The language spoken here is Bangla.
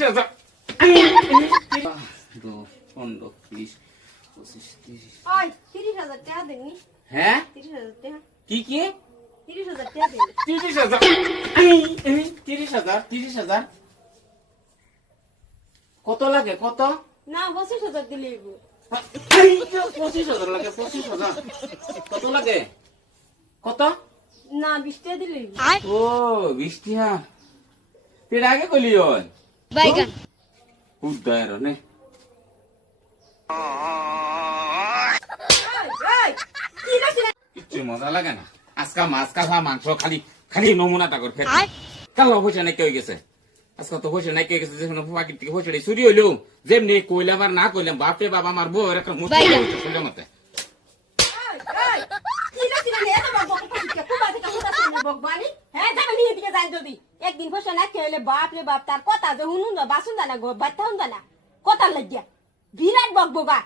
টাকা কত লাগে কত না পঁচিশ হাজার দিলে পঁচিশ হাজার লাগে পঁচিশ হাজার কত লাগে কত না বিশ টাকা দিলে ও, বৃষ্টি হ্যাঁ। তুই আগে কলি হয়। বাইগান উদ্দয়ের নে কিচ্ছু মজা লাগে না। আজকা মাছ কাঁচা মাংস খালি খালি নমুনাটা করে খেতে। কাল পয়সা নাকি হয়ে গেছে। আজকে তো পয়সা নাকি হয়ে গেছে যেখানে পাখির থেকে পয়সা চুরি হইলেও যেমনি কইলাম আর না কইলাম বাপে বাবা আমার বউ একটা মুসলিম শুনলে যদি। একদিন পয়সা না খেয়ে বাপ রে বাপ, তার কথা যে শুনুন বাসুন না গো, বাচ্চা হুন না। কথা লাগিয়া বিরাট বকবো বা